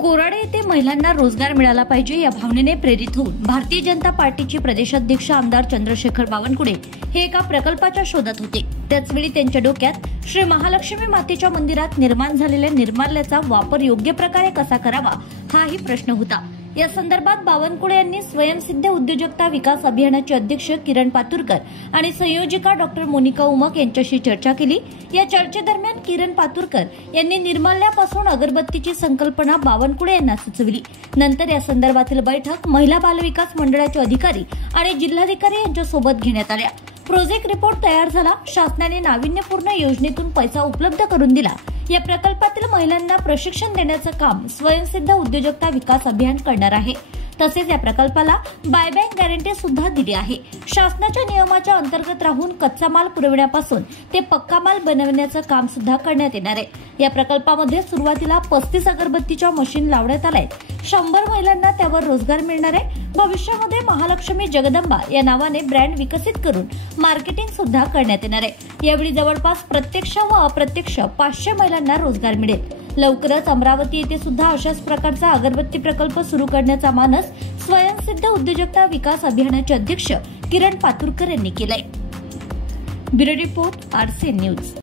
कोराडे येथे महिलांना रोजगार मिळाला पाहिजे या भावनेने प्रेरित होऊन भारतीय जनता पार्टीचे प्रदेशाध्यक्ष आमदार चंद्रशेखर बावनकुळे हे एका प्रकल्पाच्या शोधात होते। त्याचवेळी त्यांच्या डोक्यात श्री महालक्ष्मी मातेच्या मंदिरात निर्माण झालेल्या निर्माल्याचा वापर योग्य प्रकारे कसा करावा हाही प्रश्न होता। या संदर्भात बावनकुळे यांनी स्वयंसिद्ध उद्योजकता विकास अभियानाचे अध्यक्ष किरण पातुरकर आणि संयोजिका डॉक्टर मोनिका उमक यांच्याशी चर्चा केली। या चर्चेदरम्यान किरण पातुरकर यांनी निर्माल्यापासून अगरबत्तीची संकल्पना बावनकुळे यांना सुचविली। नंतर या संदर्भातील बैठक महिला बालविकास मंडळाचे अधिकारी आणि जिल्हाधिकारी यांच्या सोबत घेण्यात आल्या। प्रोजेक्ट रिपोर्ट तयार झाला। शासनाने नाविन्यपूर्ण योजनेतून पैसा उपलब्ध करून दिला। या प्रकल्पातील महिलांना प्रशिक्षण देण्याचं काम स्वयंसिद्ध उद्योजकता विकास अभियान करणार आहे। तसेच या प्रकल्पाला बायबॅक गॅरंटी सुद्धा दिली आहे। शासनाच्या नियमाच्या अंतर्गत राहून कच्चा माल पुरवण्यापासून ते पक्का माल बनवण्याचं काम सुद्धा करण्यात येणार आहे। या प्रकल्पामध्ये सुरुवातीला 35 अगरबत्तीच्या मशीन लावण्यात आल्या आहेत। 100 महिलांना त्यावर रोजगार मिळणार आहे। भविष्यामध्ये महालक्ष्मी जगदंबा या नावाने ब्रँड विकसित करून मार्केटिंग सुद्धा करण्यात येणार आहे। यावेळी जवळपास प्रत्यक्ष व अप्रत्यक्ष 500 महिलांना रोजगार मिळेल। लवकरच अमरावती येथे सुद्धा अशाच प्रकारचा अगरबत्ती प्रकल्प सुरू करण्याचा मानस स्वयंसिद्ध उद्योजकता विकास अभियानाचे अध्यक्ष किरण पातुरकर यांनी केलाय। Bureau report RC news.